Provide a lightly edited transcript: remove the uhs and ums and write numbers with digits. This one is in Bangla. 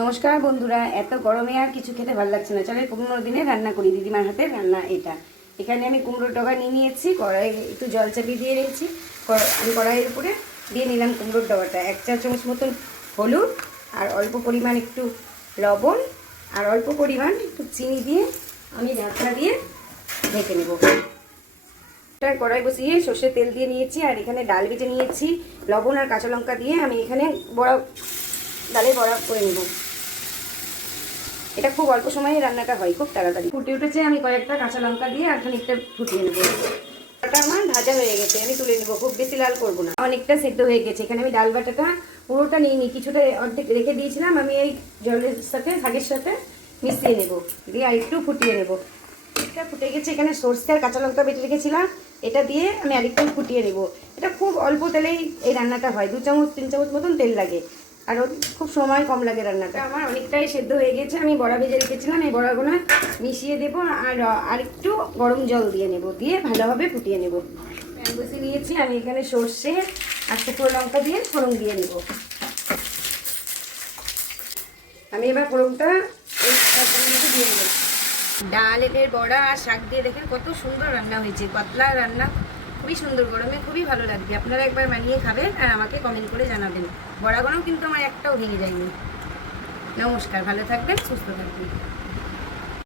নমস্কার বন্ধুরা, এত গরমে আর কিছু খেতে ভালো লাগছে না। চলো 15 দিনে রান্না করি। দিদিমার হাতের রান্না এটা। এখানে আমি কুমড়োর ডগা নিয়ে নিয়েছি, কড়াই একটু জল চাপিয়ে দিয়ে রেখেছি। আমি কড়াইয়ের উপরে দিয়ে নিলাম কুমড়োর ডগাটা, 1 চা চামচ মতন হলুদ আর অল্প পরিমাণ একটু লবণ আর অল্প পরিমাণ একটু চিনি দিয়ে আমি ঢাকনা দিয়ে ঢেকে নেব। কড়াই বসিয়ে সর্ষের তেল দিয়ে নিয়েছি আর এখানে ডাল বেটে নিয়েছি। লবণ আর কাঁচা লঙ্কা দিয়ে আমি এখানে ডালে বড়া করে নেব। এটা খুব অল্প সময়ে রান্নাটা হয়, খুব তাড়াতাড়ি ফুটে উঠেছে। আমি কয়েকটা কাঁচা লঙ্কা দিয়ে আর খানিকটা ফুটিয়ে নেব। ডালটা আমার ভাজা হয়ে গেছে, আমি তুলে নেব। খুব বেশি লাল করবো না, অনেকটা সেদ্ধ হয়ে গেছে। এখানে আমি ডাল বাটাটা পুরোটা নিইনি, কিছুটা অর্ধেক রেখে দিয়েছিলাম। আমি এই জলের সাথে শাকের সাথে মিশিয়ে নেব, দিয়ে আর একটু ফুটিয়ে নেব। এটা ফুটে গেছে। এখানে সরষে আর কাঁচা লঙ্কা বেটে রেখেছিলাম, এটা দিয়ে আমি আরেকটু ফুটিয়ে নেব। এটা খুব অল্প তেলেই এই রান্নাটা হয়, 2 চামচ 3 চামচ মতন তেল লাগে আর খুব সময় কম লাগে। রান্নাটা আমার অনেকটাই সেদ্ধ হয়ে গেছে। আমি বড়া ভেজে রেখেছিলাম, এই বড়াগুলো মিশিয়ে দেবো আর একটু গরম জল দিয়ে নেব, দিয়ে ভালোভাবে ফুটিয়ে নেব। প্যান বসিয়ে নিয়েছি, আমি এখানে সর্ষে আর শুকনো লঙ্কা দিয়ে ফোড়ন দিয়ে নেব। আমি এবার ফোড়নটা দিয়ে নেব। ডালের বড়া আর শাক দিয়ে দেখেন কত সুন্দর রান্না হয়েছে, পাতলা রান্না, খুবই সুন্দর। গরমে খুবই ভালো লাগবে। আপনারা একবার বানিয়ে খাবেন আর আমাকে কমেন্ট করে জানাবেন। বড়াগুলোও কিন্তু আমার একটাও ভেঙে যায়নি। নমস্কার, ভালো থাকবেন, সুস্থ থাকবেন।